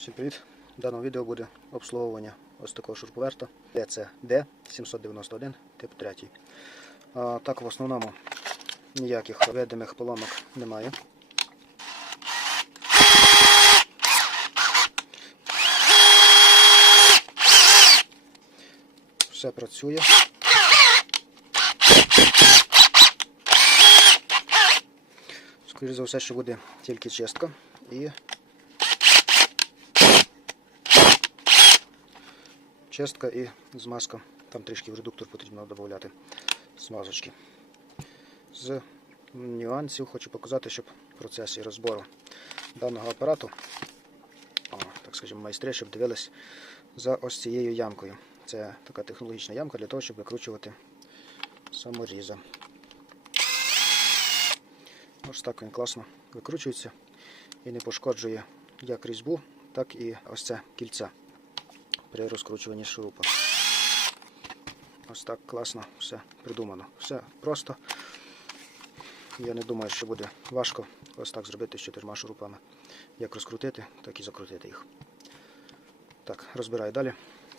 Всім привіт! В даному відео буде обслуговування ось такого шуруповерта. DCD 791 тип 3. А, так в основному ніяких видимих поломок немає. Все працює. Скоріше за все, що буде тільки чистка і чистка і змазка. Там трішки в редуктор потрібно додати смазочки. З нюансів хочу показати, щоб в процесі розбору даного апарату, о, так скажімо, майстри, щоб дивились за ось цією ямкою. Це така технологічна ямка для того, щоб викручувати саморіза. Ось так він класно викручується і не пошкоджує як різьбу, так і ось це кільце при розкручуванні шурупа. Ось так класно все придумано. Все просто. Я не думаю, що буде важко ось так зробити з чотирма шурупами. Як розкрутити, так і закрутити їх. Так, розбираю далі.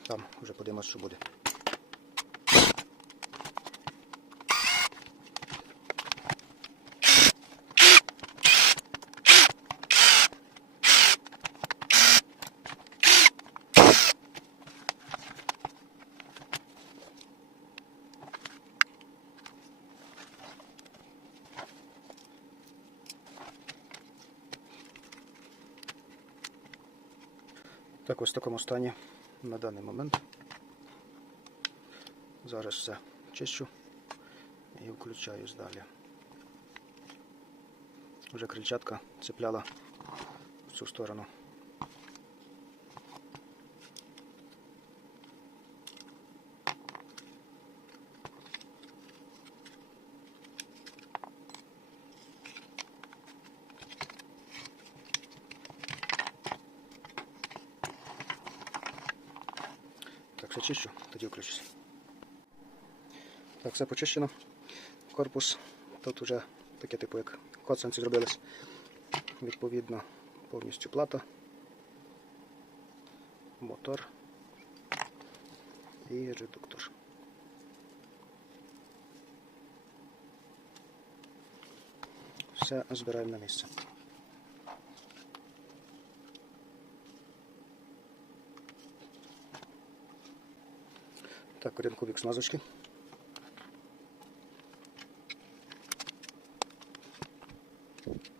Там вже подивимось, що буде. Так, ось в такому стані на даний момент. Зараз все чищу і включаюсь далі. Вже крильчатка цепляла в цю сторону. Так, все чищу, тоді включусь. Так, все почищено. Корпус. Тут вже таке типу, як коцанці зробились. Відповідно, повністю плата, мотор і редуктор. Все збираємо на місце. Так, один кубик смазочки. Все,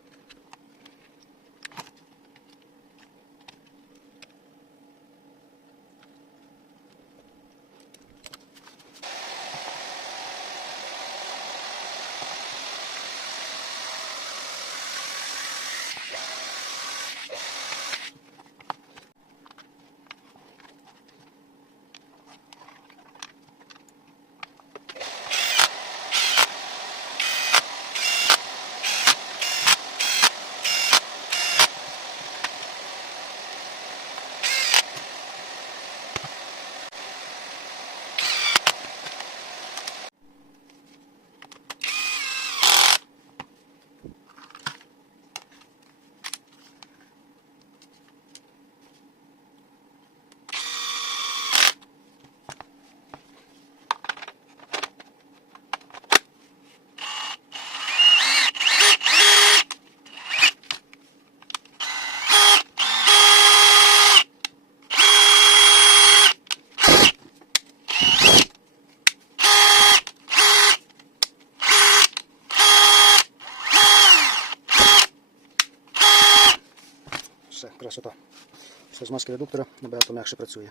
красота. Все, з маски редуктора набагато м'якше працює.